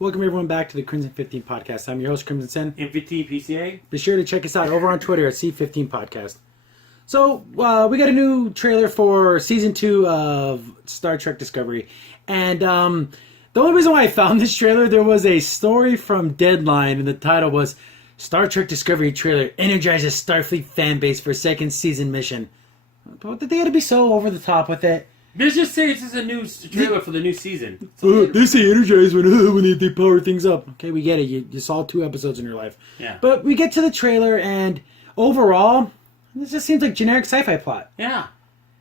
Welcome everyone back to the Crimson 15 podcast. I'm your host, Crimson Sen. M15 PCA. Be sure to check us out over on Twitter at C15 Podcast. So, we got a new trailer for Season 2 of Star Trek Discovery. And the only reason why I found this trailer, there was a story from Deadline, and the title was Star Trek Discovery trailer energizes Starfleet fan base for second season mission. But they had to be so over the top with it. Let's just say this is a new trailer for the new season. They say energize when they power things up. Okay, we get it. You saw 2 episodes in your life. Yeah. But we get to the trailer, and overall, this just seems like generic sci-fi plot. Yeah.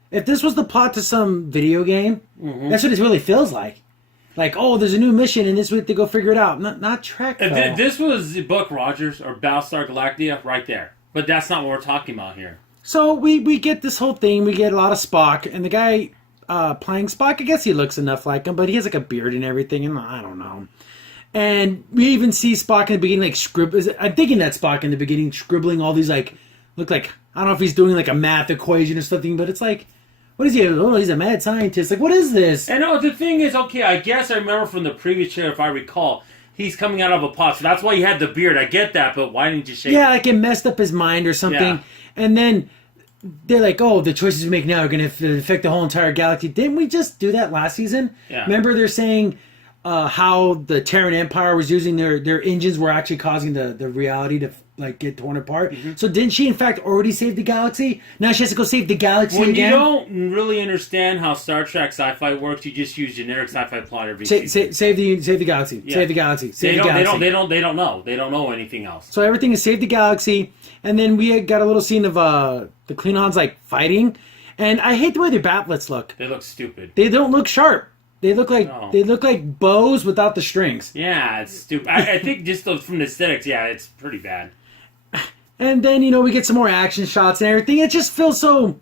If this was the plot to some video game, that's what it really feels like. Like, oh, there's a new mission, and this week they go figure it out. Not Trek, though. This was Buck Rogers or Battlestar Galactica right there. But that's not what we're talking about here. So we get this whole thing. We get a lot of Spock, and the guy playing Spock, I guess he looks enough like him, but he has like a beard and everything, and I don't know. And we even see Spock in the beginning, like I'm thinking that Spock in the beginning scribbling all these look like, I don't know if he's doing like a math equation or something, but it's like, what is he? Oh, he's a mad scientist. Like, what is this? And the thing is, okay, I guess I remember from the previous trailer, if I recall, he's coming out of a pot, so that's why he had the beard. I get that, but why didn't you shave it? Yeah, like it messed up his mind or something. Yeah. And then they're like, oh, the choices we make now are going to affect the whole entire galaxy. Didn't we just do that last season? Yeah. Remember they're saying how the Terran Empire was using their engines were actually causing the reality to get torn apart. So didn't she in fact already save the galaxy? Now she has to go save the galaxy when again? you don't really understand how Star Trek sci-fi works, you just use generic sci-fi plot every season. Save the galaxy. Yeah. Save the galaxy. Save the galaxy. They don't know. They don't know anything else. So everything is save the galaxy, and then we got a little scene of the Klingons fighting, and I hate the way their batlets look. They look stupid. They don't look sharp. They look like bows without the strings. Yeah, it's stupid. I think just from the aesthetics, yeah, it's pretty bad. And then, we get some more action shots and everything. It just feels so...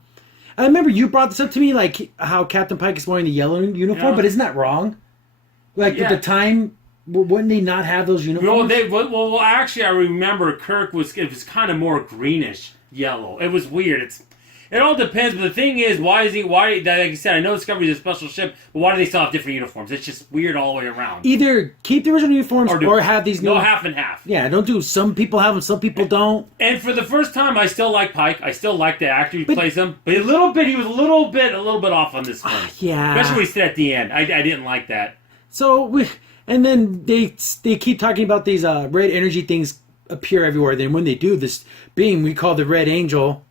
I remember you brought this up to me, like, how Captain Pike is wearing the yellow uniform, but isn't that wrong? At the time, wouldn't they not have those uniforms? Well, actually, I remember it was kind of more greenish yellow. It was weird. It all depends, but the thing is, why, like you said, I know Discovery is a special ship, but why do they still have different uniforms? It's just weird all the way around. Either keep the original uniforms or have these new... No, half and half. Yeah, don't do... Some people have them, some people don't. And for the first time, I still like Pike. I still like the actor who plays him. But he was a little bit off on this one. Yeah. Especially when he said at the end. I didn't like that. So, and then they keep talking about these red energy things appear everywhere. Then when they do, this being we call the Red Angel...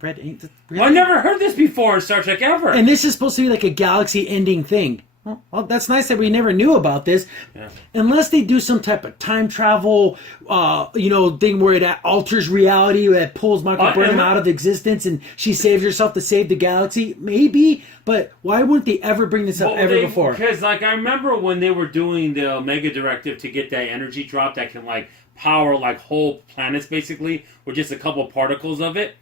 Red Angel. Well, I never heard this before in Star Trek ever. And this is supposed to be like a galaxy-ending thing. Well, that's nice that we never knew about this. Yeah. Unless they do some type of time travel, thing where it alters reality, that pulls Michael Burnham out of existence, and she saves herself to save the galaxy. Maybe, but why wouldn't they ever bring this up before? Because, I remember when they were doing the Omega Directive to get that energy drop that can, power, whole planets, basically, with just a couple particles of it.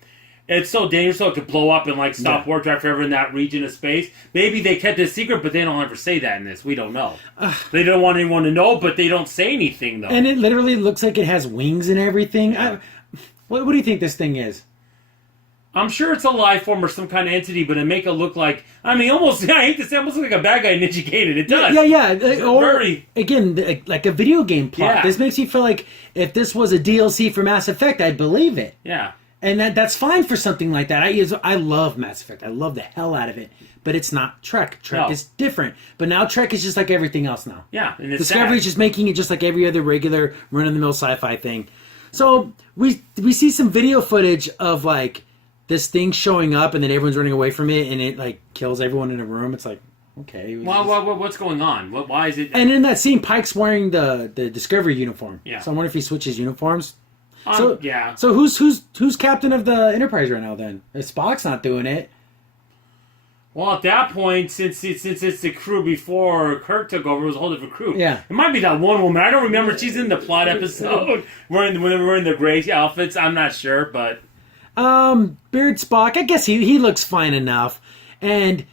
It's so dangerous, so it could blow up and stop warp drive forever in that region of space. Maybe they kept it secret, but they don't ever say that in this. We don't know. They don't want anyone to know, but they don't say anything though. And it literally looks like it has wings and everything. Yeah. What do you think this thing is? I'm sure it's a life form or some kind of entity, but it make it look like almost. I hate to say, almost like a bad guy in Ninja Gaiden. It does. Yeah. Or again, like a video game plot. Yeah. This makes me feel like if this was a DLC for Mass Effect, I'd believe it. Yeah. And that's fine for something like that. I love Mass Effect. I love the hell out of it. But it's not Trek. Trek is different. But now Trek is just like everything else now. Yeah. And it's Discovery is just making it just like every other regular run-of-the-mill sci-fi thing. So we see some video footage of this thing showing up and then everyone's running away from it and it kills everyone in a room. It's like, okay. What's going on? Why is it... And in that scene, Pike's wearing the Discovery uniform. Yeah. So I wonder if he switches uniforms. Yeah. So who's captain of the Enterprise right now then? If Spock's not doing it. Well, at that point, since it's the crew before Kirk took over, it was a whole different crew. Yeah. It might be that one woman. I don't remember. She's in the plot episode when they were in the gray outfits. I'm not sure, but... Beard Spock, I guess he looks fine enough. And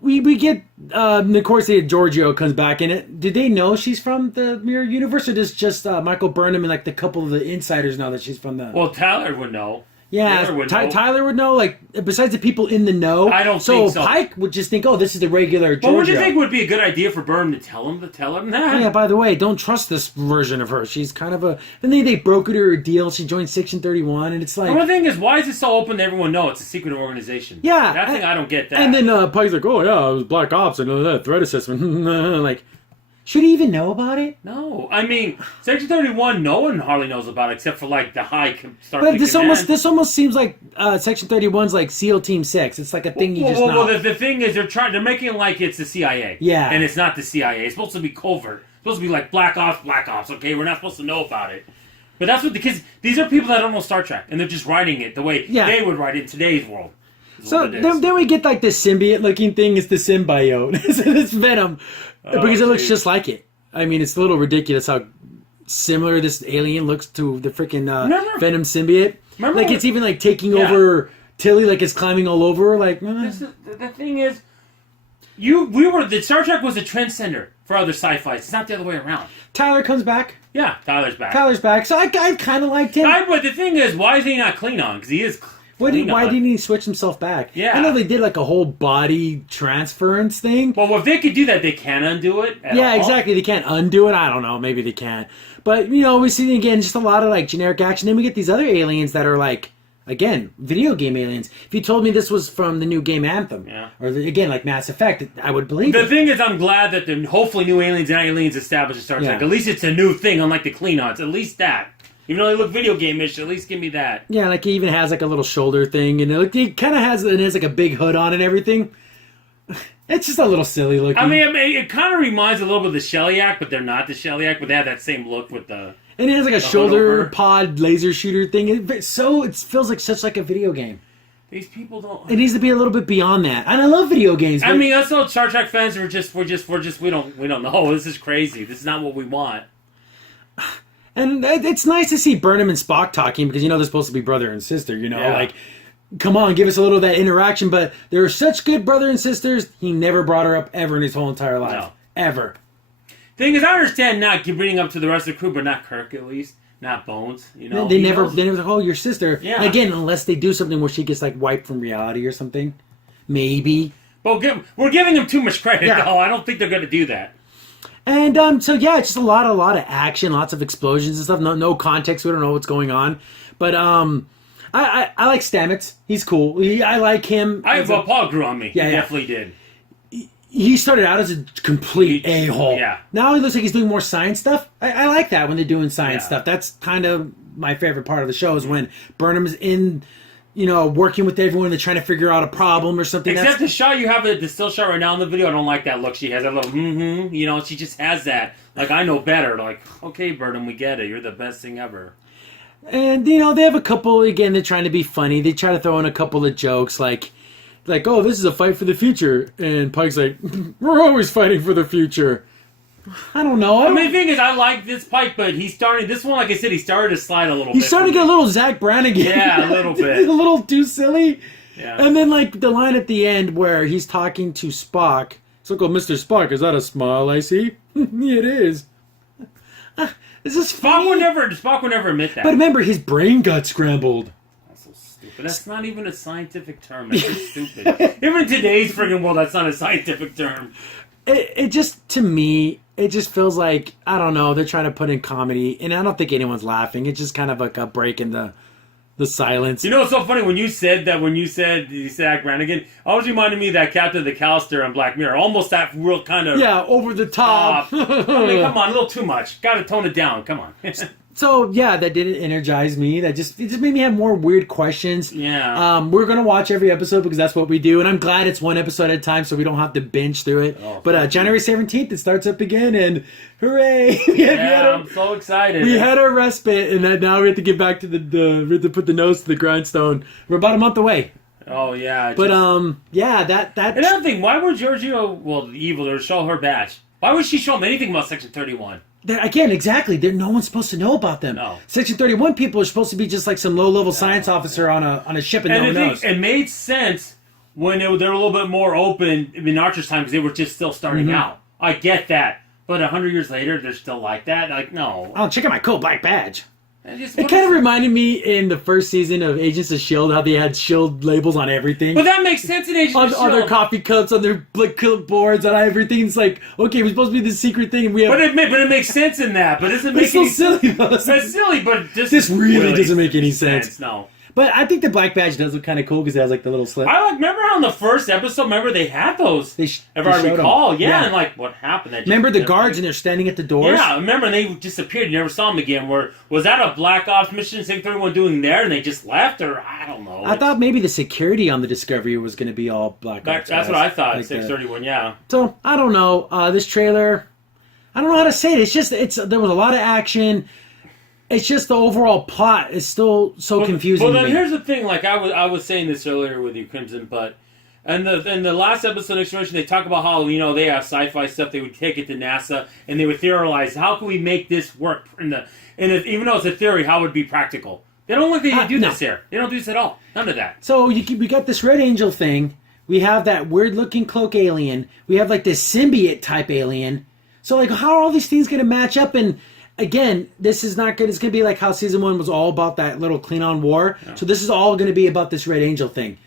we get, of course, Giorgio comes back in it. Did they know she's from the Mirror Universe, or does just Michael Burnham and the couple of the insiders know that she's from the... Well, Tyler would know. Yeah, Taylor would know. Tyler would know. Like, besides the people in the know, I don't think so. Pike would just think, "Oh, this is the regular Georgia." But would you think would be a good idea for Burnham to tell him that? Oh, yeah, by the way, don't trust this version of her. She's kind of a. Then they brokered her a deal. She joined Section 31, and it's like. Well, the thing is, why is it so open to everyone know it's a secret organization? Yeah, that thing I don't get that. And then Pike's like, "Oh yeah, it was Black Ops and that threat assessment." Like, should he even know about it? No, I mean Section 31. No one hardly knows about it except for like the high start. But this almost seems like Section 31's like SEAL Team 6. It's like a thing you just know. Well, the thing is, they're making it like it's the CIA. Yeah, and it's not the CIA. It's supposed to be covert. It's supposed to be like Black Ops. Okay, we're not supposed to know about it. But that's what the kids. These are people that don't know Star Trek, and they're just writing it the way they would write it in today's world. So then we get like this symbiote looking thing. It's the symbiote. It's Venom. Because it looks just like it. I mean, it's a little ridiculous how similar this alien looks to the freaking Venom symbiote. Like, it's even like taking over Tilly, like it's climbing all over. Like, the thing is, the Star Trek was a trendsetter for other sci-fi. It's not the other way around. Tyler comes back. Yeah, Tyler's back. So I kind of liked him. But the thing is, why is he not Klingon? Because he is. Why didn't he switch himself back? Yeah. I know they did like a whole body transference thing. Well, if they could do that, they can undo it. Yeah, exactly. They can't undo it. I don't know. Maybe they can. But, we see, again, just a lot of like generic action. Then we get these other aliens that are like, again, video game aliens. If you told me this was from the new game Anthem, or again, like Mass Effect, I would believe it. The thing is, I'm glad that the hopefully new aliens established in Star Trek. At least it's a new thing, unlike the Klingons. At least that. Even though they look video game-ish, at least give me that. Yeah, like he even has like a little shoulder thing, and it kind of has like a big hood on and everything. It's just a little silly looking. I mean, it kind of reminds a little bit of the Shellyak, but they're not the Shellyak, but they have that same look with the... And it has like a shoulder pod laser shooter thing. It feels like such like a video game. These people don't... It needs to be a little bit beyond that. And I love video games. I mean, us old Star Trek fans we don't know. This is crazy. This is not what we want. And it's nice to see Burnham and Spock talking because, they're supposed to be brother and sister, Like, come on, give us a little of that interaction. But they're such good brother and sisters, he never brought her up ever in his whole entire life. No. Ever. Thing is, I understand not bringing up to the rest of the crew, but not Kirk, at least. Not Bones, They never like, oh, your sister. Yeah. Again, unless they do something where she gets, like, wiped from reality or something. Maybe. But we're giving them too much credit, though. I don't think they're going to do that. And so yeah, it's just a lot of action, lots of explosions and stuff. No context. We don't know what's going on. But I like Stamets. He's cool. I like him. Paul grew on me. Yeah, he definitely did. He started out as a complete a-hole. Yeah. Now he looks like he's doing more science stuff. I like that when they're doing science stuff. That's kind of my favorite part of the show is when Burnham's in. Working with everyone, they're trying to figure out a problem or something. Except the shot you have, the still shot right now in the video, I don't like that look. She has that little, she just has that. Like, I know better. Like, okay, Burnham, we get it. You're the best thing ever. And, they have a couple, again, they're trying to be funny. They try to throw in a couple of jokes, like, oh, this is a fight for the future. And Pike's like, we're always fighting for the future. I don't know. The thing is, I like this Pike, but this one, like I said, he started to slide a little bit. He's starting to get a little Zach Brannigan. Yeah, a little bit. A little too silly. Yeah. And then, like, the line at the end where he's talking to Spock. It's like, oh, Mr. Spock, is that a smile I see? It is. Is this funny? Spock would never admit that. But remember, his brain got scrambled. That's so stupid. That's not even a scientific term. That's just stupid. Even in today's friggin' world, that's not a scientific term. It just, to me... It just feels like, I don't know, they're trying to put in comedy, and I don't think anyone's laughing. It's just kind of like a break in the silence. It's so funny when you said Zach Brannigan, always reminded me of that Captain of the Callister on Black Mirror. Almost that real kind of... Yeah, over the top. I mean, come on, a little too much. Gotta tone it down, come on. So, yeah, that didn't energize me. It just made me have more weird questions. Yeah. We're going to watch every episode because that's what we do. And I'm glad it's one episode at a time so we don't have to binge through it. Oh, but January 17th, it starts up again. And hooray. I'm so excited. We had our respite. And now we have to get back to we have to put the nose to the grindstone. We're about a month away. Oh, yeah. But, yeah, that... Another thing, why would Giorgio, evil, or show her badge? Why would she show him anything about Section 31? Again, exactly. No one's supposed to know about them. No. Section 31 people are supposed to be just like some low-level science officer on a ship and no one knows. It made sense when they were a little bit more open in Archer's time because they were just still starting out. I get that. But 100 years later, they're still like that? Like, no. Oh, check out my cool black badge. It kind of reminded me in the first season of Agents of S.H.I.E.L.D. how they had S.H.I.E.L.D. labels on everything. But that makes sense in Agents of on their S.H.I.E.L.D. coffee cups, on their clipboards, on everything. It's like, okay, we're supposed to be this secret thing, and we have. But it makes sense in that. But it doesn't make it's so any silly. sense. Though. It's silly, but This really doesn't make any sense. No. But I think the black badge does look kind of cool because it has like the little slip. Remember on the first episode, they had those. If I recall, yeah, and like what happened? Remember the guards and they're standing at the doors? Yeah, remember, and they disappeared. You never saw them again. Was that a Black Ops mission 631 doing there and they just left? Or I don't know. I thought maybe the security on the Discovery was going to be all Black Ops. That's what I thought, like 631, yeah. So, I don't know. This trailer, I don't know how to say it. There was a lot of action. It's just the overall plot is still so confusing. Well, then here's the thing. Like I was saying this earlier with you, Crimson, but in the last episode of Exploration, they talk about how they have sci-fi stuff. They would take it to NASA and they would theorize how can we make this work even though it's a theory, how would it be practical? They don't look like they do this here. They don't do this at all. None of that. So we got this Red Angel thing. We have that weird looking cloak alien. We have like this symbiote type alien. So like, how are all these things going to match up? And again, this is not good. It's going to be like how season 1 was all about that little Klingon war. Yeah. So this is all going to be about this Red Angel thing.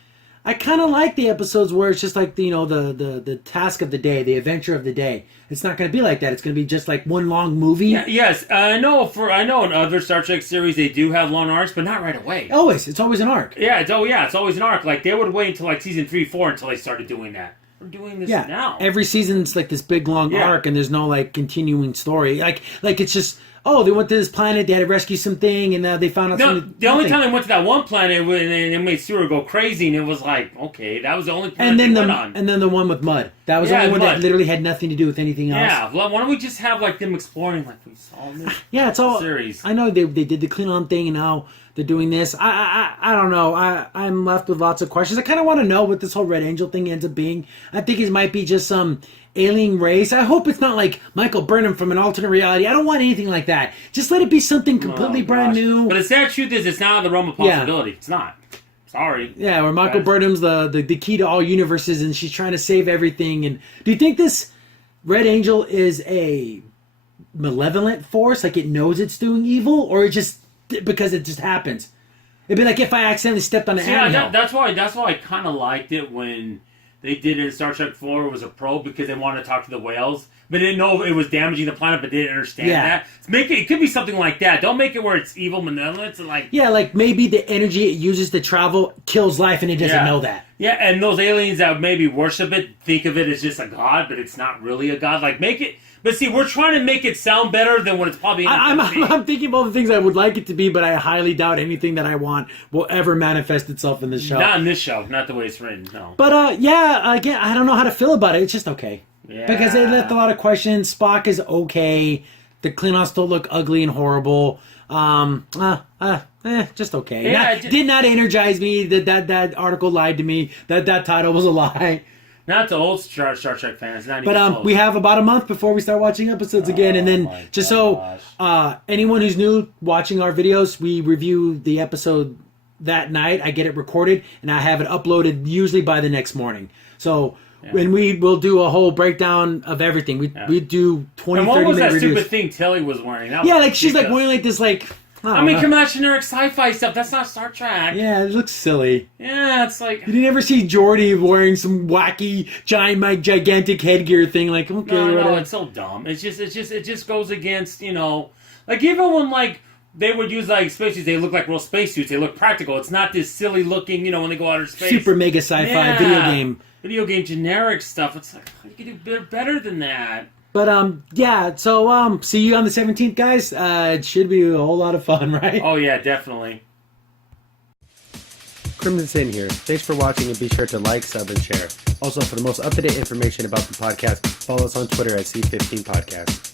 I kind of like the episodes where it's just like the task of the day, the adventure of the day. It's not going to be like that. It's going to be just like one long movie. Yeah, yes, I know in other Star Trek series they do have long arcs, but not right away. It's always an arc. Yeah, it's always an arc. Like they would wait until like season 3, 4 until they started doing that. We're doing this now. Every season's like this big long arc, and there's no like continuing story. Like it's just they went to this planet, they had to rescue something, and they found out something. The only time they went to that one planet, and it made Stewart go crazy, and it was like, okay, that was the only planet they went on. And then the one with Mud. That was the only one that literally had nothing to do with anything else. Yeah, well, why don't we just have like them exploring like we saw in this it's all series. I know they did the Klingon thing, and now they're doing this. I don't know. I'm left with lots of questions. I kind of want to know what this whole Red Angel thing ends up being. I think it might be just some alien race. I hope it's not like Michael Burnham from an alternate reality. I don't want anything like that. Just let it be something completely brand new. But the sad truth is, it's not out of the realm of possibility. It's not. Sorry. Yeah, where Michael Burnham's the key to all universes, and she's trying to save everything. And do you think this Red Angel is a malevolent force, like it knows it's doing evil, or it just because it just happens? It'd be like if I accidentally stepped on an animal. That's why I kind of liked it when they did it in Star Trek 4. It was a probe because they wanted to talk to the whales, but they didn't know it was damaging the planet, but they didn't understand that. It could be something like that. Don't make it where it's evil malevolence and like like maybe the energy it uses to travel kills life, and it doesn't know that. Yeah, and those aliens that maybe worship it think of it as just a god, but it's not really a god. Like make it. But see, we're trying to make it sound better than what it's probably. I'm thinking of all the things I would like it to be, but I highly doubt anything that I want will ever manifest itself in this show. Not in this show, not the way it's written. No. But again, I don't know how to feel about it. It's just okay. Yeah. Because they left a lot of questions. Spock is okay. The Klingons still look ugly and horrible. Just okay. Yeah, did not energize me. That article lied to me. That title was a lie. Not to old Star Trek fans. Not even close. We have about a month before we start watching episodes again, and then just so anyone who's new watching our videos, we review the episode that night. I get it recorded, and I have it uploaded usually by the next morning. So when we will do a whole breakdown of everything, we do 20, 30 minute reviews. And what was that stupid thing Tilly was wearing? She's like wearing like this like. Come on, that generic sci-fi stuff. That's not Star Trek. Yeah, it looks silly. Yeah, it's like... You never see Geordi wearing some wacky, gigantic headgear thing. Like, okay, no, it's so dumb. It just goes against, like even when like they would use like spacesuits, they look like real spacesuits. They look practical. It's not this silly looking, when they go out of space. Super mega sci-fi video game generic stuff. It's like you can do better than that. But, so, see you on the 17th, guys. It should be a whole lot of fun, right? Oh, yeah, definitely. Crimson Sin here. Thanks for watching, and be sure to like, sub, and share. Also, for the most up-to-date information about the podcast, follow us on Twitter at C15 Podcast.